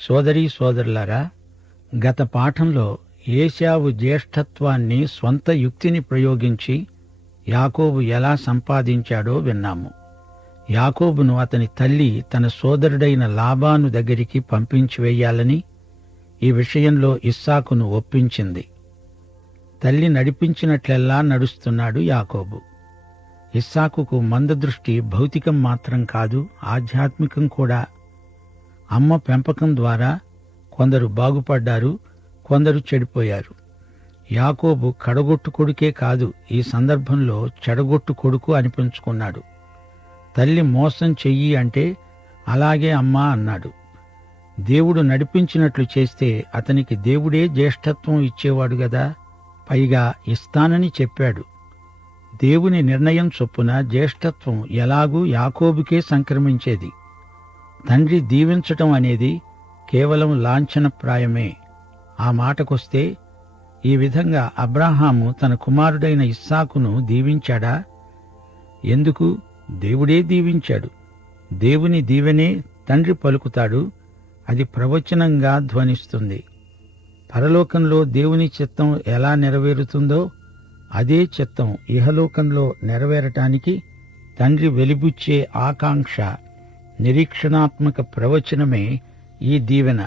సోదరీ సోదరులారా, గత పాఠంలో ఏశావు జ్యేష్ఠత్వాన్ని స్వంత యుక్తిని ప్రయోగించి యాకోబు ఎలా సంపాదించాడో విన్నాము. యాకోబును అతని తల్లి తన సోదరుడైన లాబాను దగ్గరికి పంపించి వేయాలని ఈ విషయంలో ఇస్సాకును ఒప్పించింది. తల్లి నడిపించినట్లెల్లా నడుస్తున్నాడు యాకోబు. ఇస్సాకుకు మందదృష్టి భౌతికం మాత్రం కాదు, ఆధ్యాత్మికం కూడా. అమ్మ పెంపకం ద్వారా కొందరు బాగుపడ్డారు, కొందరు చెడిపోయారు. యాకోబు కడగొట్టు కొడుకే కాదు, ఈ సందర్భంలో చెడగొట్టు కొడుకు అనిపించుకున్నాడు. తల్లి మోసం చెయ్యి అంటే అలాగే అమ్మా అన్నాడు. దేవుడు నడిపించినట్లు చేస్తే అతనికి దేవుడే జ్యేష్ఠత్వం ఇచ్చేవాడు గదా. పైగా ఇస్తానని చెప్పాడు. దేవుని నిర్ణయం చొప్పున జ్యేష్ఠత్వం ఎలాగూ యాకోబుకే సంక్రమించేది. తండ్రి దీవించటం అనేది కేవలం లాంఛనప్రాయమే. ఆ మాటకొస్తే, ఈ విధంగా అబ్రాహాము తన కుమారుడైన ఇస్సాకును దీవించాడా? ఎందుకు? దేవుడే దీవించాడు. దేవుని దీవెనే తండ్రి పలుకుతాడు, అది ప్రవచనంగా ధ్వనిస్తుంది. పరలోకంలో దేవుని చిత్తం ఎలా నెరవేరుతుందో అదే చిత్తం ఇహలోకంలో నెరవేరటానికి తండ్రి వెలిబుచ్చే ఆకాంక్ష, నిరీక్షణాత్మక ప్రవచనమే ఈ దీవెన.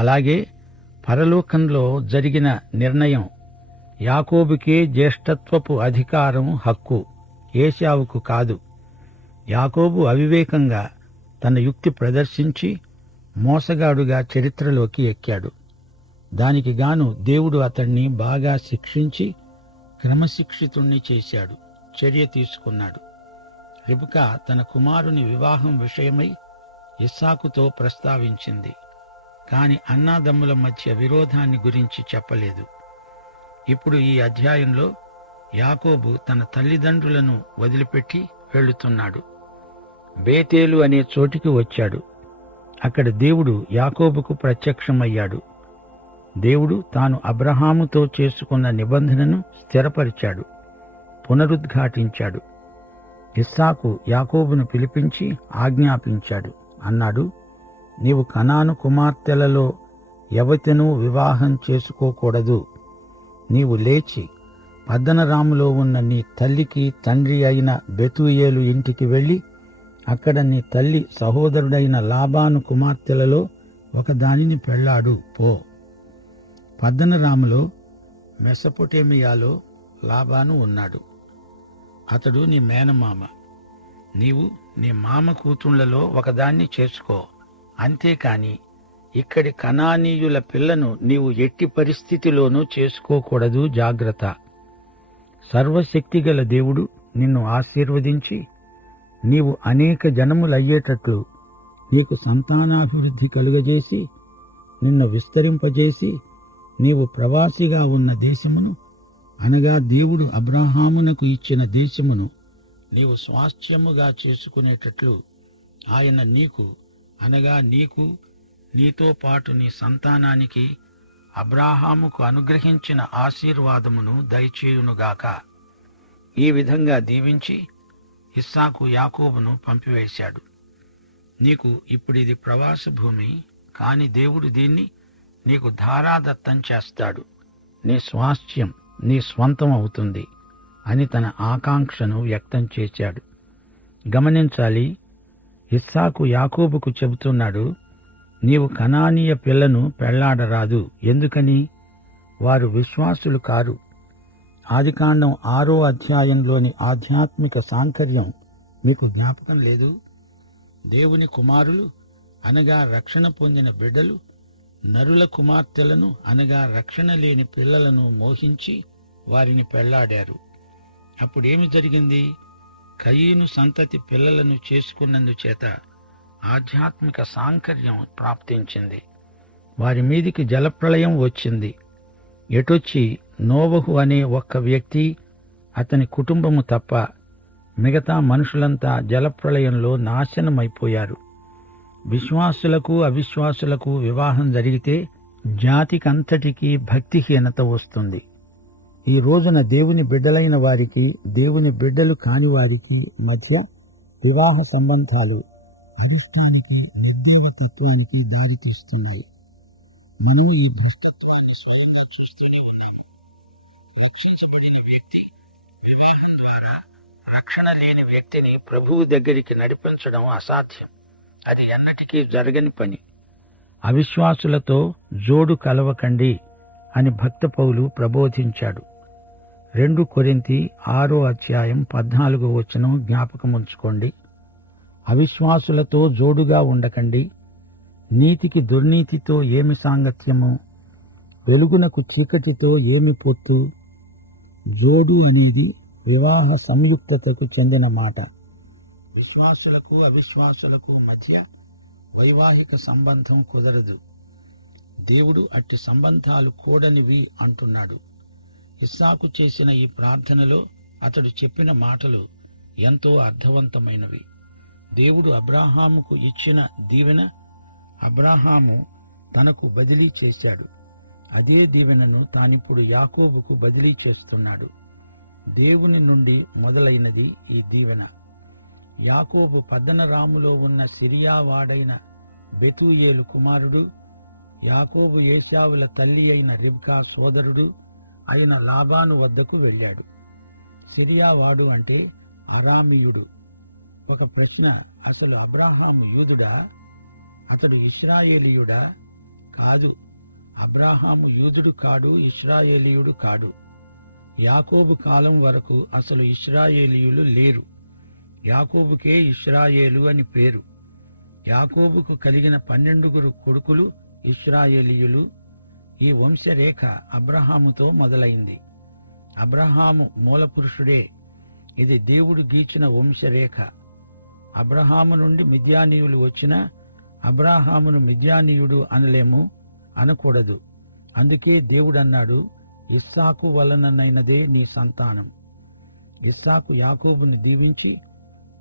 అలాగే పరలోకంలో జరిగిన నిర్ణయం యాకోబుకే జ్యేష్ఠత్వపు అధికారం, హక్కు, ఏశావుకు కాదు. యాకోబు అవివేకంగా తన యుక్తి ప్రదర్శించి మోసగాడుగా చరిత్రలోకి ఎక్కాడు. దానికి గాను దేవుడు అతణ్ణి బాగా శిక్షించి క్రమశిక్షితుణ్ణి చేశాడు, చర్య తీసుకున్నాడు. రిబ్కా తన కుమారుని వివాహం విషయమై ఇస్సాకుతో ప్రస్తావించింది, కాని అన్నాదమ్ముల మధ్య విరోధాన్ని గురించి చెప్పలేదు. ఇప్పుడు ఈ అధ్యాయంలో యాకోబు తన తల్లిదండ్రులను వదిలిపెట్టి వెళుతున్నాడు. బేతేలు అనే చోటికి వచ్చాడు. అక్కడ దేవుడు యాకోబుకు ప్రత్యక్షమయ్యాడు. దేవుడు తాను అబ్రహాముతో చేసుకున్న నిబంధనను స్థిరపరిచాడు, పునరుద్ఘాటించాడు. ఇస్సాకు యాకోబును పిలిపించి ఆజ్ఞాపించాడు. అన్నాడు, నీవు కనాను కుమార్తెలలో ఎవతెనూ వివాహం చేసుకోకూడదు. నీవు లేచి పద్దనరాములో ఉన్న నీ తల్లికి తండ్రి అయిన బెతూయేలు ఇంటికి వెళ్ళి అక్కడ నీ తల్లి సహోదరుడైన లాబాను కుమార్తెలలో ఒకదానిని పెళ్లాడు పో. పద్దనరాములో మెసొపొటేమియాలో లాబాను ఉన్నాడు. అతడు నీ మేనమామ. నీవు నీ మామ కూతుళ్లలో ఒకదాన్ని చేసుకో. అంతేకాని ఇక్కడి కనానీయుల పిల్లను నీవు ఎట్టి పరిస్థితిలోనూ చేసుకోకూడదు, జాగ్రత్త. సర్వశక్తిగల దేవుడు నిన్ను ఆశీర్వదించి నీవు అనేక జనములయ్యేటట్లు నీకు సంతానాభివృద్ధి కలుగజేసి నిన్ను విస్తరింపజేసి నీవు ప్రవాసిగా ఉన్న దేశమును, అనగా దేవుడు అబ్రాహామునకు ఇచ్చిన దేశమును నీవు స్వాస్థ్యముగా చేసుకునేటట్లు ఆయన నీకు, అనగా నీకు, నీతో పాటు నీ సంతానానికి అబ్రాహాముకు అనుగ్రహించిన ఆశీర్వాదమును దయచేయునుగాక. ఈ విధంగా దీవించి ఇస్సాకు యాకోబును పంపివేశాడు. నీకు ఇప్పుడిది ప్రవాస భూమి, కాని దేవుడు దీన్ని నీకు ధారాదత్తం చేస్తాడు. నీ స్వాస్థ్యం, నీ స్వంతం అవుతుంది అని తన ఆకాంక్షను వ్యక్తం చేశాడు. గమనించాలి, ఇస్సాకు యాకోబుకు చెబుతున్నాడు, నీవు కనానీయ పిల్లను పెళ్లాడరాదు. ఎందుకని? వారు విశ్వాసులు కారు. ఆదికాండం 6వ అధ్యాయంలోని ఆధ్యాత్మిక సాంకర్యం మీకు జ్ఞాపకం లేదు? దేవుని కుమారులు, అనగా రక్షణ పొందిన బిడ్డలు, నరుల కుమార్తెలను, అనగా రక్షణ లేని పిల్లలను మోహించి వారిని పెళ్లాడారు. అప్పుడేమి జరిగింది? కయీను సంతతి పిల్లలను చేసుకున్నందుచేత ఆధ్యాత్మిక సాంకర్యం ప్రాప్తించింది. వారి మీదికి జలప్రళయం వచ్చింది. ఎటొచ్చి నోవహు అనే ఒక్క వ్యక్తి, అతని కుటుంబము తప్ప మిగతా మనుషులంతా జలప్రళయంలో నాశనమైపోయారు. విశ్వాసులకు అవిశ్వాసులకు వివాహం జరిగితే జాతికంతటికీ భక్తిహీనత వస్తుంది. ఈ రోజున దేవుని బిడ్డలైన వారికి, దేవుని బిడ్డలు కాని వారికి మధ్య వివాహ సంబంధాలు అరిష్టానికి, నిర్దేవతత్వానికి దారితీస్తున్నాయి. మనం ఈ భ్రష్టత్వాన్ని స్వయంగా చూస్తూనే ఉన్నాము. రక్షించబడిన వ్యక్తి వివాహం ద్వారా రక్షణ లేని వ్యక్తిని ప్రభువు దగ్గరికి నడిపించడం అసాధ్యం. అది ఎన్నటికీ జరగని పని. అవిశ్వాసులతో జోడు కలవకండి అని భక్త పౌలు ప్రబోధించాడు. 2 కొరింథీ 6:14 జ్ఞాపకముంచుకోండి. అవిశ్వాసులతో జోడుగా ఉండకండి. నీతికి దుర్నీతితో ఏమి సాంగత్యము? వెలుగునకు చీకటితో ఏమి పొత్తు? జోడు అనేది వివాహ సంయుక్తతకు చెందిన మాట. విశ్వాసులకు అవిశ్వాసులకు మధ్య వైవాహిక సంబంధం కుదరదు. దేవుడు అట్టి సంబంధాలు కూడనివి అంటున్నాడు. ఇస్సాకు చేసిన ఈ ప్రార్థనలో అతడు చెప్పిన మాటలు ఎంతో అర్థవంతమైనవి. దేవుడు అబ్రాహాముకు ఇచ్చిన దీవెన అబ్రాహాము తనకు బదిలీ చేశాడు. అదే దీవెనను తానిప్పుడు యాకోబుకు బదిలీ చేస్తున్నాడు. దేవుని నుండి మొదలైనది ఈ దీవెన. యాకోబు పద్దనరాములో ఉన్న సిరియా వాడైన బెతూయేలు కుమారుడు, యాకోబు ఏశావుల తల్లి అయిన రిబ్కా సోదరుడు అయిన లాబాను వద్దకు వెళ్ళాడు. సిరియావాడు అంటే అరామీయుడు. ఒక ప్రశ్న, అసలు అబ్రాహాము యూదుడా? అతడు ఇశ్రాయేలీయుడా? కాదు, అబ్రాహాము యూదుడు కాడు, ఇశ్రాయేలీయుడు కాడు. యాకోబు కాలం వరకు అసలు ఇశ్రాయేలీయులు లేరు. యాకోబుకే ఇశ్రాయేలు అని పేరు. యాకోబుకు కలిగిన 12 కొడుకులు ఇశ్రాయేలీయులు. ఈ వంశరేఖ అబ్రహాముతో మొదలైంది. అబ్రహాము మూలపురుషుడే. ఇది దేవుడు గీచిన వంశరేఖ. అబ్రహాము నుండి మిద్యానీయులు వచ్చినా అబ్రాహామును మిద్యానీయుడు అనలేము, అనకూడదు. అందుకే దేవుడన్నాడు, ఇస్సాకు వలననైనదే నీ సంతానం. ఇస్సాకు యాకోబును దీవించి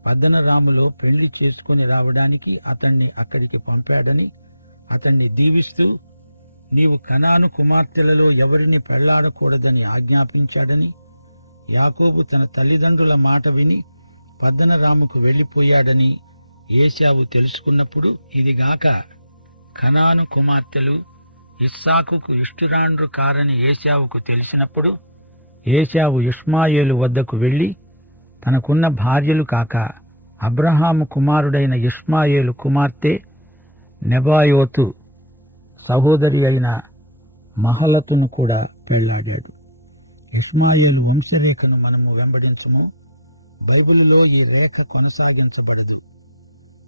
పద్దనరాములో పెళ్లి చేసుకుని రావడానికి అతణ్ణి అక్కడికి పంపాడని, అతణ్ణి దీవిస్తూ నీవు కనాను కుమార్తెలలో ఎవరిని పెళ్లాడకూడదని ఆజ్ఞాపించాడని, యాకోబు తన తల్లిదండ్రుల మాట విని పద్దనరాముకు వెళ్లిపోయాడని ఏశావు తెలుసుకున్నప్పుడు, ఇదిగాక కనాను కుమార్తెలు ఇస్సాకుకు ఇష్టురాండ్రు కారని ఏశావుకు తెలిసినప్పుడు, ఏశావు ఇష్మాయేలు వద్దకు వెళ్లి తనకున్న భార్యలు కాక అబ్రహాము కుమారుడైన ఇష్మాయేలు కుమార్తె నెబాయోతు సహోదరి అయిన మహలతును కూడా పెళ్లాడాడు. ఇష్మాయేలు వంశరేఖను మనము వెంబడించము. బైబిలులో ఈ రేఖ కొనసాగించబడదు.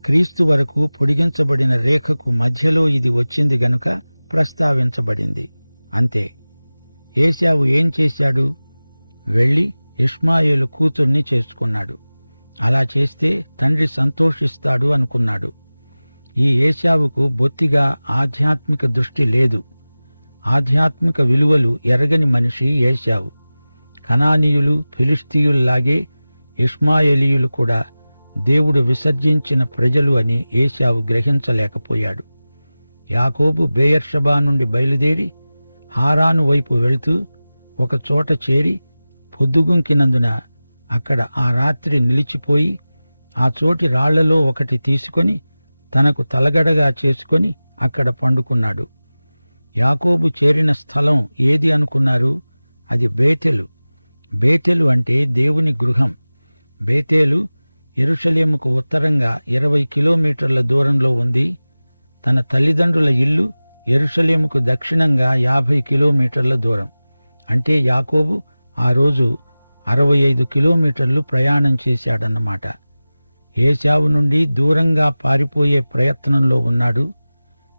క్రీస్తు వరకు పొడిగించబడిన రేఖకు మధ్యలో ఇది వచ్చింది గనుక ప్రస్తావించబడింది, అంతే. ఏశావు ఏం చేశాడు? వెళ్లి ఇష్మాయేలు కూతుర్ని చేసుకున్నాడు. అలా చేస్తే తండ్రి సంతోషిస్తాడు అనుకున్నాడు. ఈ ఏశావుకు బొత్తిగా ఆధ్యాత్మిక దృష్టి లేదు. ఆధ్యాత్మిక విలువలు ఎరగని మనిషి ఏశావు. కనానీయులు, ఫిలిష్తీయుల్లాగే ఇష్మాయేలీయులు కూడా దేవుడు విసర్జించిన ప్రజలు అని ఏశావు గ్రహించలేకపోయాడు. యాకోబు బెయేర్షెబా నుండి బయలుదేరి హారాను వైపు వెళుతూ ఒకచోట చేరి పొద్దుగుంకినందున అక్కడ ఆ రాత్రి నిలిచిపోయి ఆ చోటి రాళ్లలో ఒకటి తీసుకొని తనకు తలగడగా చేసుకొని అక్కడ పండుకున్నాడు. యాకోబు చేరిన స్థలం ఏది అనుకున్నారు? అది బేతెలు. బేతెలు అంటే దేవుని గృహం. బేతేలు యెరూషలేముకు ఉత్తరంగా 20 కిలోమీటర్ల దూరంలో ఉంది. తన తల్లిదండ్రుల ఇల్లు యెరూషలేముకు దక్షిణంగా 50 కిలోమీటర్ల దూరం. అంటే యాకోబు ఆ రోజు 65 కిలోమీటర్లు ప్రయాణం చేశాడన్నమాట. ఏశావు నుండి దూరంగా పారిపోయే ప్రయత్నంలో ఉన్నాడు.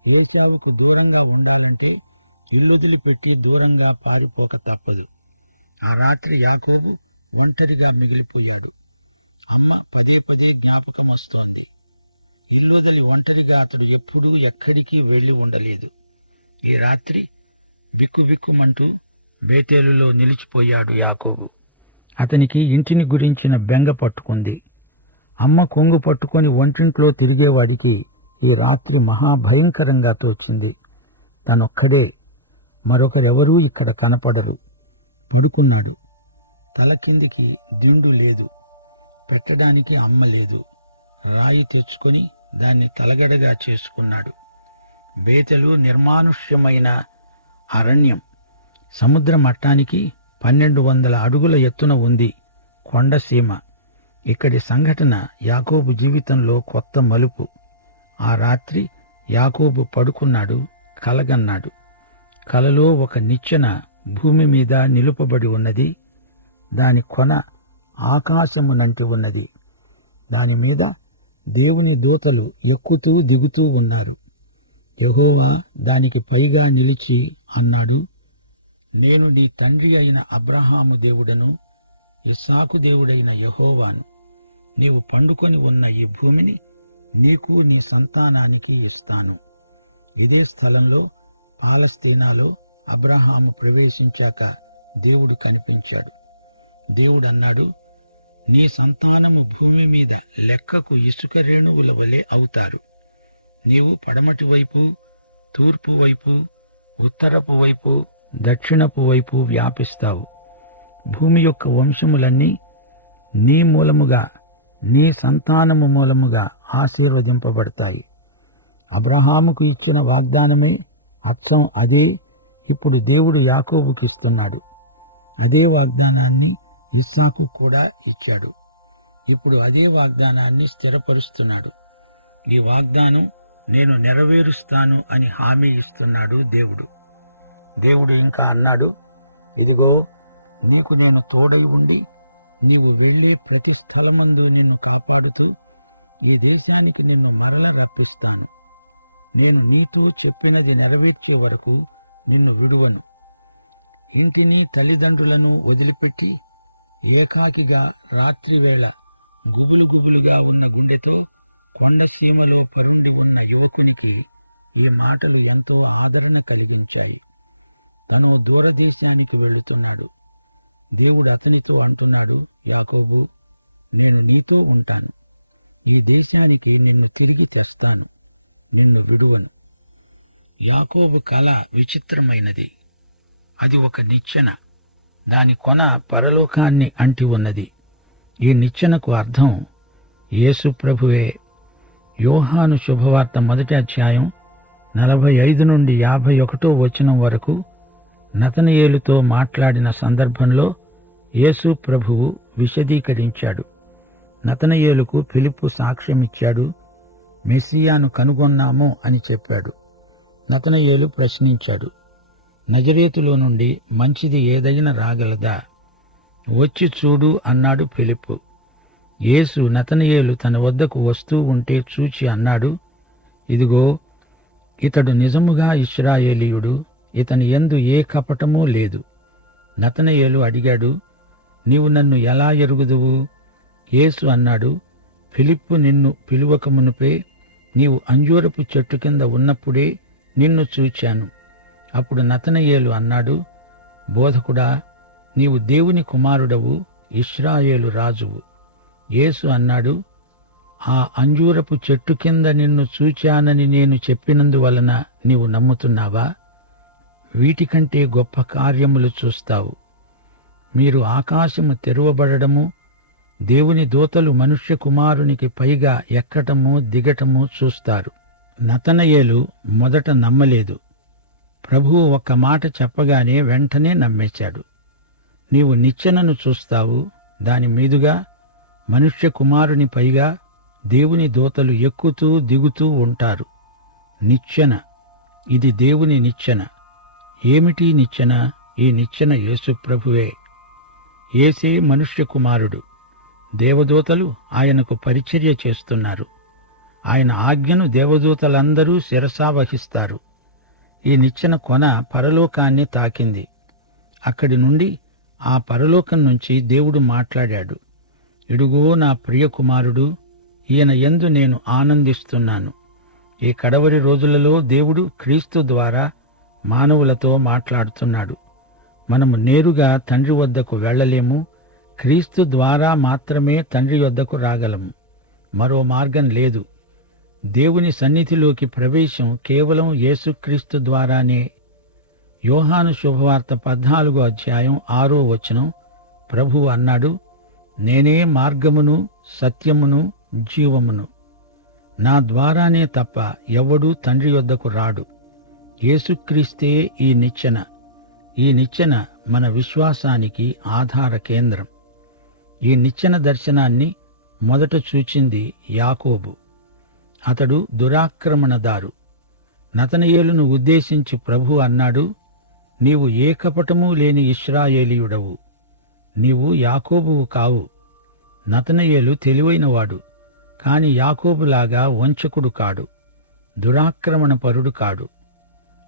ఏశావుకు దూరంగా ఉండాలంటే ఇల్లొదిలిపెట్టి దూరంగా పారిపోక తప్పదు. ఆ రాత్రి యాకోబు ఒంటరిగా మిగిలిపోయాడు. అమ్మ పదే పదే జ్ఞాపకం వస్తోంది. ఇల్లొదలి ఒంటరిగా అతడు ఎప్పుడూ ఎక్కడికి వెళ్లి ఉండలేదు. ఈ రాత్రి బిక్కుబిక్కుమంటూ బేతేలులో నిలిచిపోయాడు యాకోబు. అతనికి ఇంటిని గురించిన బెంగ పట్టుకుంది. అమ్మ కొంగు పట్టుకొని ఒంటింట్లో తిరిగేవాడికి ఈ రాత్రి మహాభయంకరంగా తోచింది. తనొక్కడే, మరొకరెవరూ ఇక్కడ కనపడరు. పడుకున్నాడు. తల కిందికి దిండు లేదు, పెట్టడానికి అమ్మ లేదు. రాయి తెచ్చుకొని దాన్ని తలగడగా చేసుకున్నాడు. బేతెలు నిర్మానుష్యమైన అరణ్యం. సముద్ర మట్టానికి 1200 అడుగుల ఎత్తున ఉంది కొండసీమ. ఇక్కడి సంఘటన యాకోబు జీవితంలో కొత్త మలుపు. ఆ రాత్రి యాకోబు పడుకున్నాడు, కలగన్నాడు. కలలో ఒక నిచ్చెన భూమి మీద నిలుపబడి ఉన్నది. దాని కొన ఆకాశమునంటి ఉన్నది. దానిమీద దేవుని దూతలు ఎక్కుతూ దిగుతూ ఉన్నారు. యెహోవా దానికి పైగా నిలిచి అన్నాడు, నేను నీ తండ్రి అయిన అబ్రహాము దేవుడను, ఇస్సాకు దేవుడైన యెహోవాను. నీవు పండుకొని ఉన్న ఈ భూమిని నీకు నీ సంతానానికి ఇస్తాను. ఇదే స్థలంలో పాలస్తీనాలో అబ్రహాము ప్రవేశించాక దేవుడు కనిపించాడు. దేవుడన్నాడు, నీ సంతానము భూమి మీద లెక్కకు ఇసుక రేణువుల వలె అవుతారు. నీవు పడమటి వైపు, తూర్పు వైపు, ఉత్తరపు వైపు, దక్షిణపు వైపు వ్యాపిస్తావు. భూమి యొక్క వంశములన్నీ నీ మూలముగా, నీ సంతానము మూలముగా ఆశీర్వదింపబడతాయి. అబ్రహాముకు ఇచ్చిన వాగ్దానమే అచ్చం అదే ఇప్పుడు దేవుడు యాకోబుకిస్తున్నాడు. అదే వాగ్దానాన్ని ఇస్సాకు కూడా ఇచ్చాడు. ఇప్పుడు అదే వాగ్దానాన్ని స్థిరపరుస్తున్నాడు. ఈ వాగ్దానం నేను నెరవేరుస్తాను అని హామీ ఇస్తున్నాడు దేవుడు. దేవుడు ఇంకా అన్నాడు, ఇదిగో నీకు నేను తోడై ఉండి నీవు వెళ్ళే ప్రతి స్థలమందు నిన్ను కాపాడుతూ ఈ దేశానికి నిన్ను మరల రప్పిస్తాను. నేను నీతో చెప్పినది నెరవేర్చే వరకు నిన్ను విడువను. ఇంటిని తల్లిదండ్రులను వదిలిపెట్టి ఏకాకిగా రాత్రివేళ గుబులుగా ఉన్న గుండెతో కొండసీమలో పరుండి ఉన్న యువకునికి ఈ మాటలు ఎంతో ఆదరణ కలిగించాయి. తను దూరదేశానికి వెళుతున్నాడు. దేవుడు అతనితో అంటున్నాడు, యాకోబు, నేను నీతో ఉంటాను. ఈ దేశానికి నిన్ను తిరిగి తెస్తాను, నిన్ను విడువను. యాకోబు కల విచిత్రమైనది. అది ఒక నిచ్చెన. దాని కొన పరలోకాన్ని అంటి ఉన్నది. ఈ నిచ్చెనకు అర్థం యేసు ప్రభువే. యోహాను శుభవార్త 1వ అధ్యాయం 45 నుండి 51 వచనం వరకు నతనయేలుతో మాట్లాడిన సందర్భంలో యేసు ప్రభువు విశదీకరించాడు. నతనయేలుకు ఫిలిప్పు సాక్ష్యమిచ్చాడు. మెస్సియాను కనుగొన్నాము అని చెప్పాడు. నతనయేలు ప్రశ్నించాడు, నజరేతులో నుండి మంచిది ఏదైనా రాగలదా? వచ్చి చూడు అన్నాడు ఫిలిప్పు. యేసు నతనయేలు తన వద్దకు వస్తూ ఉంటే చూచి అన్నాడు, ఇదిగో ఇతడు నిజముగా ఇశ్రాయేలీయుడు, ఇతని యందు ఏ కపటమూ లేదు. నతనయేలు అడిగాడు, నీవు నన్ను ఎలా ఎరుగుదువు? యేసు అన్నాడు, ఫిలిప్పు నిన్ను పిలువక మునుపే నీవు అంజూరపు చెట్టు కింద ఉన్నప్పుడే నిన్ను చూచాను. అప్పుడు నతనయేలు అన్నాడు, బోధకుడా, నీవు దేవుని కుమారుడవు, ఇశ్రాయేలు రాజువు. యేసు అన్నాడు, ఆ అంజూరపు చెట్టు కింద నిన్ను చూచానని నేను చెప్పినందువలన నీవు నమ్ముతున్నావా? వీటికంటే గొప్ప కార్యములు చూస్తావు. మీరు ఆకాశము తెరువబడడము, దేవుని దూతలు మనుష్య కుమారునికి పైగా ఎక్కటము దిగటము చూస్తారు. నతనయేలు మొదట నమ్మలేదు. ప్రభువు ఒక్క మాట చెప్పగానే వెంటనే నమ్మేశాడు. నీవు నిచ్చెనను చూస్తావు, దాని మీదుగా మనుష్య కుమారుని పైగా దేవుని దూతలు ఎక్కుతూ దిగుతూ ఉంటారు. నిచ్చెన, ఇది దేవుని నిచ్చెన. ఏమిటి నిచ్చెన? ఈ నిచ్చెన యేసు ప్రభువే. యేసే మనుష్య కుమారుడు. దేవదూతలు ఆయనకు పరిచర్య చేస్తున్నారు. ఆయన ఆజ్ఞను దేవదూతలందరూ శిరసా వహిస్తారు. ఈ నిచ్చెన కొన పరలోకాన్ని తాకింది. అక్కడి నుండి, ఆ పరలోకం నుంచి దేవుడు మాట్లాడాడు. ఇడుగో నా ప్రియ కుమారుడు, ఈయన యందు నేను ఆనందిస్తున్నాను. ఈ కడవరి రోజులలో దేవుడు క్రీస్తు ద్వారా మానవులతో మాట్లాడుతున్నాడు. మనము నేరుగా తండ్రి వద్దకు వెళ్లలేము. క్రీస్తు ద్వారా మాత్రమే తండ్రి వద్దకు రాగలము. మరో మార్గం లేదు. దేవుని సన్నిధిలోకి ప్రవేశం కేవలం యేసుక్రీస్తు ద్వారానే. యోహాను శుభవార్త 14వ అధ్యాయం 6వ వచనం ప్రభువు అన్నాడు, నేనే మార్గమును, సత్యమును, జీవమును. నా ద్వారానే తప్ప ఎవ్వడూ తండ్రి యొద్దకు రాడు. యేసుక్రీస్తే ఈ నిచ్చెన. ఈ నిచ్చెన మన విశ్వాసానికి ఆధార కేంద్రం. ఈ నిచ్చెన దర్శనాన్ని మొదట చూచింది యాకోబు. అతడు దురాక్రమణదారు. నతనయేలును ఉద్దేశించి ప్రభు అన్నాడు, నీవు ఏ కపటమూ లేని ఇశ్రాయేలీయుడవు, నీవు యాకోబువు కావు. నతనయేలు తెలివైనవాడు, కాని యాకోబులాగా వంచకుడు కాడు, దురాక్రమణపరుడు కాడు.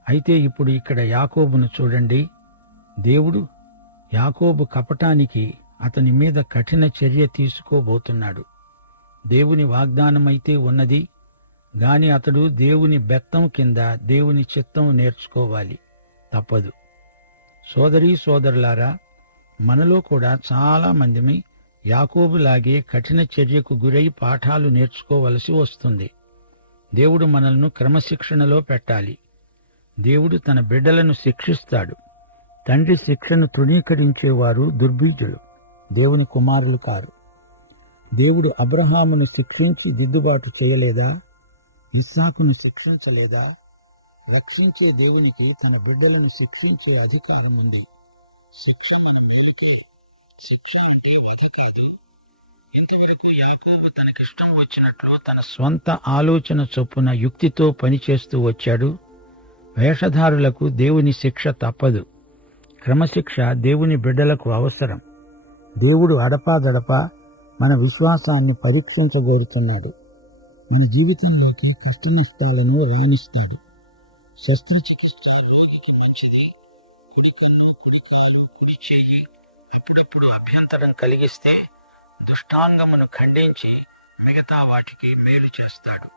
అయితే ఇప్పుడు ఇక్కడ యాకోబును చూడండి. దేవుడు యాకోబు కపటానికి అతని మీద కఠిన చర్య తీసుకోబోతున్నాడు. దేవుని వాగ్దానమైతే ఉన్నది గాని అతడు దేవుని బెత్తం కింద దేవుని చిత్తం నేర్చుకోవాలి, తప్పదు. సోదరీ సోదరులారా, మనలో కూడా చాలా మందిమి యాకోబులాగే కఠిన చర్యకు గురై పాఠాలు నేర్చుకోవలసి వస్తుంది. దేవుడు మనల్ని క్రమశిక్షణలో పెట్టాలి. దేవుడు తన బిడ్డలను శిక్షిస్తాడు. తండ్రి శిక్షను తృణీకరించేవారు దుర్బీజులు, దేవుని కుమారులు కారు. దేవుడు అబ్రహామును శిక్షించి దిద్దుబాటు చేయలేదా? ఇస్సాకును శిక్షించలేదా? రక్షించే దేవునికి తన బిడ్డలను శిక్షించే అధికారం ఉంది. శిక్ష మన మేలుకే. శిక్ష అంటే వధ కాదు. ఇంతవరకు యాకోబు తనకిష్టం వచ్చినట్లు తన స్వంత ఆలోచన చొప్పున యుక్తితో పనిచేస్తూ వచ్చాడు. వేషధారులకు దేవుని శిక్ష తప్పదు. క్రమశిక్ష దేవుని బిడ్డలకు అవసరం. దేవుడు అడపాదడపా మన విశ్వాసాన్ని పరీక్షించగోరుతున్నాడు. మన జీవితంలోకి కష్టనష్టాలను రానిస్తాడు. శస్త్రచికిత్స రోగికి మంచిది. కుడికన్ను, కుడికాలు, కుడి చెయ్యి అప్పుడప్పుడు అభ్యంతరం కలిగిస్తే దుష్టాంగమును ఖండించి మిగతా వాటికి మేలు చేస్తాడు.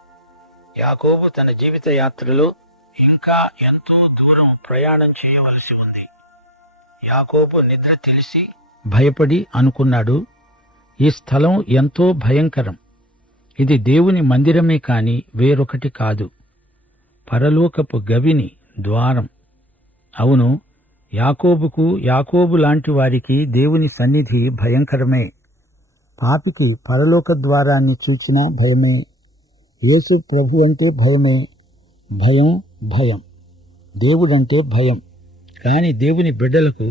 యాకోబు తన జీవిత యాత్రలో ఇంకా ఎంతో దూరం ప్రయాణం చేయవలసి ఉంది. యాకోబు నిద్ర తెలిసి భయపడి అనుకున్నాడు, ఈ స్థలం ఎంతో భయంకరం. ఇది దేవుని మందిరమే కాని వేరొకటి కాదు. పరలోకపు గవిని, ద్వారం. అవును, యాకోబు లాంటి వారికి దేవుని సన్నిధి భయంకరమే. పాపికి పరలోక ద్వారాన్ని చూచినా భయమే. యేసు ప్రభు అంటే భయమే. భయం భయం. దేవుడంటే భయం. కాని దేవుని బిడ్డలకు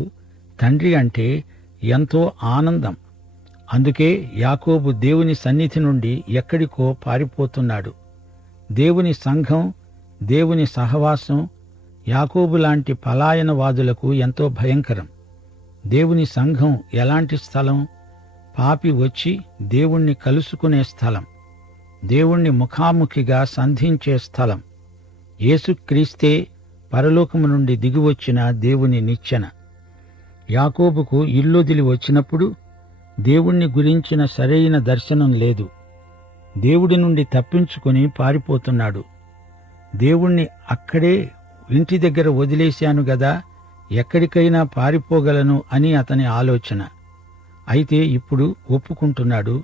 తండ్రి అంటే ఎంతో ఆనందం. అందుకే యాకోబు దేవుని సన్నిధి నుండి ఎక్కడికో పారిపోతున్నాడు. దేవుని సంఘం, దేవుని సహవాసం యాకోబు లాంటి పలాయనవాదులకు ఎంతో భయంకరం. దేవుని సంఘం ఎలాంటి స్థలం? పాపి వచ్చి దేవుణ్ణి కలుసుకునే స్థలం, దేవుణ్ణి ముఖాముఖిగా సంధించే స్థలం. యేసుక్రీస్తే పరలోకము నుండి దిగివచ్చిన దేవుని నిచ్చెన. యాకోబుకు ఇల్లొదిలి వచ్చినప్పుడు దేవుణ్ణి గురించిన సరైన దర్శనం లేదు. దేవుడి నుండి తప్పించుకుని పారిపోతున్నాడు. దేవుణ్ణి అక్కడే ఇంటి దగ్గర వదిలేశాను గదా, ఎక్కడికైనా పారిపోగలను అని అతని ఆలోచన. అయితే ఇప్పుడు ఒప్పుకుంటున్నాడు,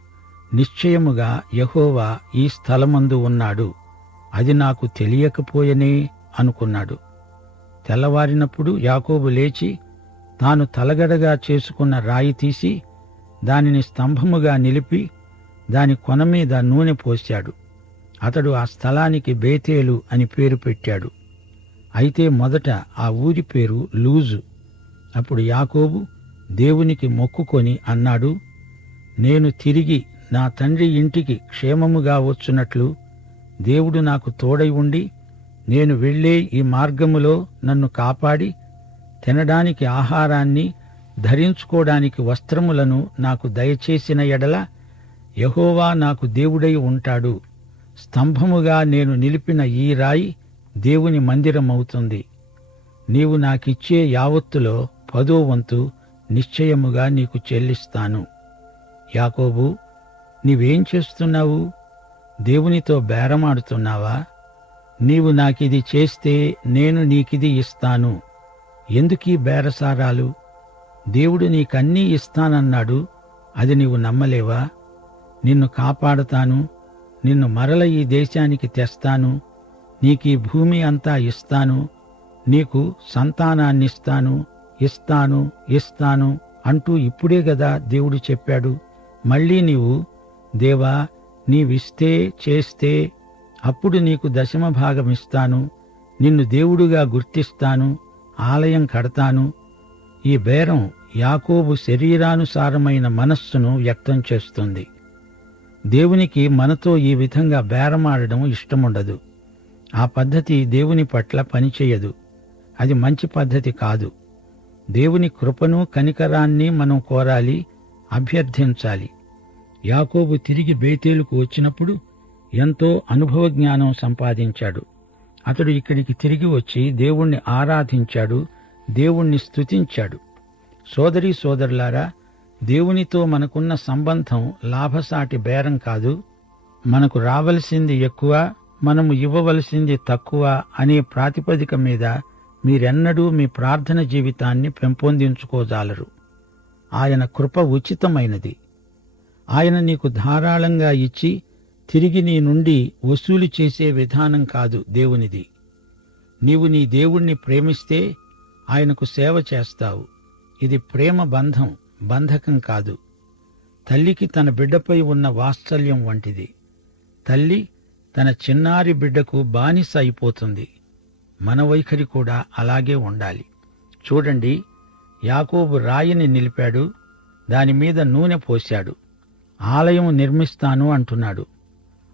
నిశ్చయముగా యెహోవా ఈ స్థలమందు ఉన్నాడు, అది నాకు తెలియకపోయనే అనుకున్నాడు. తెల్లవారినప్పుడు యాకోబు లేచి తాను తలగడగా చేసుకున్న రాయి తీసి దానిని స్తంభముగా నిలిపి దాని కొన మీద నూనె పోశాడు. అతడు ఆ స్థలానికి బేతేలు అని పేరు పెట్టాడు. అయితే మొదట ఆ ఊరి పేరు లూజు. అప్పుడు యాకోబు దేవునికి మొక్కుకొని అన్నాడు, నేను తిరిగి నా తండ్రి ఇంటికి క్షేమముగా వచ్చున్నట్లు దేవుడు నాకు తోడై ఉండి నేను వెళ్ళే ఈ మార్గములో నన్ను కాపాడి తినడానికి ఆహారాన్ని, ధరించుకోవడానికి వస్త్రములను నాకు దయచేసిన ఎడల యెహోవా నాకు దేవుడై ఉంటాడు. స్తంభముగా నేను నిలిపిన ఈ రాయి దేవుని మందిరమవుతుంది. నీవు నాకిచ్చే యావత్తులో 10వ వంతు నిశ్చయముగా నీకు చెల్లిస్తాను. యాకోబు, నీవేం చేస్తున్నావు? దేవునితో బేరమాడుతున్నావా? నీవు నాకిది చేస్తే నేను నీకిది ఇస్తాను. ఎందుకీ బేరసారాలు? దేవుడు నీకన్నీ ఇస్తానన్నాడు, అది నీవు నమ్మలేవా? నిన్ను కాపాడతాను, నిన్ను మరల ఈ దేశానికి తెస్తాను, నీకీ భూమి అంతా ఇస్తాను, నీకు సంతానాన్నిస్తాను, ఇస్తాను అంటూ ఇప్పుడే గదా దేవుడు చెప్పాడు. మళ్ళీ నీవు దేవా నీవిస్తే చేస్తే అప్పుడు నీకు దశమ భాగమిస్తాను, నిన్ను దేవుడుగా గుర్తిస్తాను, ఆలయం కడతాను. ఈ బేరం యాకోబు శరీరానుసారమైన మనస్సును వ్యక్తం చేస్తుంది. దేవునికి మనతో ఈ విధంగా బేరమాడడం ఇష్టముండదు. ఆ పద్ధతి దేవుని పట్ల పనిచేయదు. అది మంచి పద్ధతి కాదు. దేవుని కృపను కనికరాన్ని మనం కోరాలి, అభ్యర్థించాలి. యాకోబు తిరిగి బేతేలుకు వచ్చినప్పుడు ఎంతో అనుభవ జ్ఞానం సంపాదించాడు. అతడు ఇక్కడికి తిరిగి వచ్చి దేవుణ్ణి ఆరాధించాడు, దేవుణ్ణి స్తుతించాడు. సోదరీ సోదరులారా, దేవునితో మనకున్న సంబంధం లాభసాటి బేరం కాదు. మనకు రావలసింది ఎక్కువ, మనము ఇవ్వవలసింది తక్కువ అనే ప్రాతిపదిక మీద మీరెన్నడూ మీ ప్రార్థన జీవితాన్ని పెంపొందించుకోజాలరు. ఆయన కృప ఉచితమైనది. ఆయన నీకు ధారాళంగా ఇచ్చి తిరిగి నీ నుండి వసూలు చేసే విధానం కాదు దేవునిది. నీవు నీ దేవుణ్ణి ప్రేమిస్తే ఆయనకు సేవ చేస్తావు. ఇది ప్రేమ బంధం, బంధకం కాదు. తల్లికి తన బిడ్డపై ఉన్న వాత్సల్యం వంటిది. తల్లి తన చిన్నారి బిడ్డకు బానిస అయిపోతుంది. మన వైఖరి కూడా అలాగే ఉండాలి. చూడండి, యాకోబు రాయిని నిలిపాడు, దానిమీద నూనె పోశాడు. ఆలయం నిర్మిస్తాను అంటున్నాడు.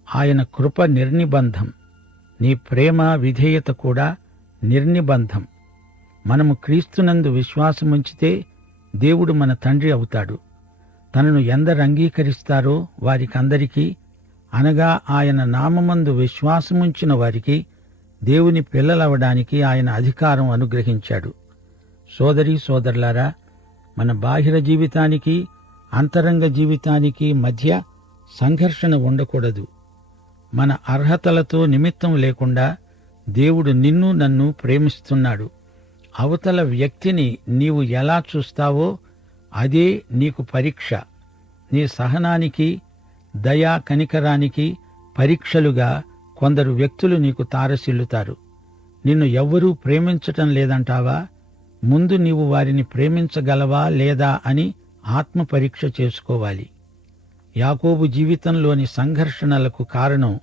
ఆయన కృప నిర్నిబంధం. నీ ప్రేమ విధేయత కూడా నిర్నిబంధం. మనము క్రీస్తునందు విశ్వాసముంచితే దేవుడు మన తండ్రి అవుతాడు. తనను ఎందరు అంగీకరిస్తారో వారికందరికీ, అనగా ఆయన నామమందు విశ్వాసముంచిన వారికి దేవుని పిల్లలవడానికి ఆయన అధికారం అనుగ్రహించాడు. సోదరీ సోదరులారా, మన బాహిర జీవితానికి అంతరంగ జీవితానికి మధ్య సంఘర్షణ ఉండకూడదు. మన అర్హతలతో నిమిత్తం లేకుండా దేవుడు నిన్ను నన్ను ప్రేమిస్తున్నాడు. అవతల వ్యక్తిని నీవు ఎలా చూస్తావో అదే నీకు పరీక్ష. నీ సహనానికి, దయా కనికరానికి పరీక్షలుగా కొందరు వ్యక్తులు నీకు తారసిల్లుతారు. నిన్ను ఎవ్వరూ ప్రేమించటం లేదంటావా? ముందు నీవు వారిని ప్రేమించగలవా లేదా అని ఆత్మ పరీక్ష చేసుకోవాలి. యాకోబు జీవితంలోని సంఘర్షణలకు కారణం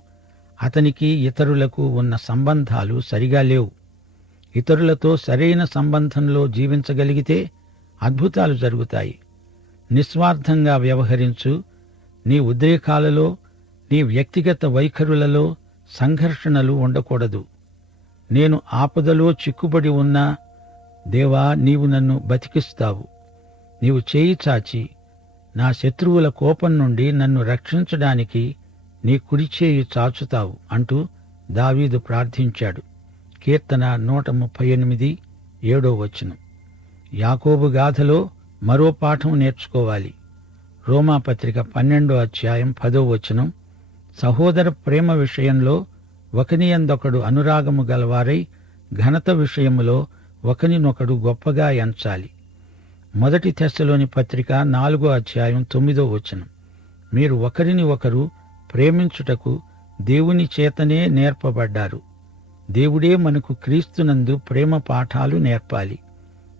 అతనికి ఇతరులకు ఉన్న సంబంధాలు సరిగా లేవు. ఇతరులతో సరైన సంబంధంలో జీవించగలిగితే అద్భుతాలు జరుగుతాయి. నిస్వార్థంగా వ్యవహరించు. నీ ఉద్రేకాలలో, నీ వ్యక్తిగత వైఖరులలో సంఘర్షణలు ఉండకూడదు. నేను ఆపదలో చిక్కుబడి ఉన్నా, దేవా నీవు నన్ను బతికిస్తావు. నీవు చేయి చాచి నా శత్రువుల కోపం నుండి నన్ను రక్షించడానికి నీ కుడిచేయి చాచుతావు అంటూ దావీదు ప్రార్థించాడు. కీర్తన 138:7. యాకోబు గాథలో మరో పాఠం నేర్చుకోవాలి. రోమాపత్రిక 12:10. సహోదర ప్రేమ విషయంలో ఒకనియందొకడు అనురాగము గలవారై ఘనత విషయములో ఒకనినొకడు గొప్పగా ఎంచాలి. 1 తెస్సలోని పత్రిక 4:9. మీరు ఒకరిని ఒకరు ప్రేమించుటకు దేవుని చేతనే నేర్పబడ్డారు. దేవుడే మనకు క్రీస్తునందు ప్రేమ పాఠాలు నేర్పాలి.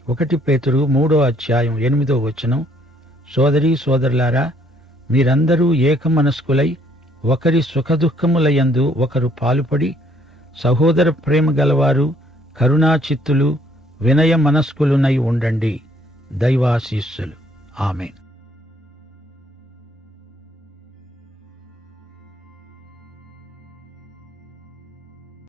1 పేతురు 3:8. సోదరీ సోదరులారా, మీరందరూ ఏకమనస్కులై ఒకరి సుఖదుఖములయందు ఒకరు పాలుపడి సహోదర ప్రేమ గలవారు, కరుణాచిత్తులు, వినయ మనస్కులునై ఉండండి. దైవాశీస్సులు. ఆమేన్.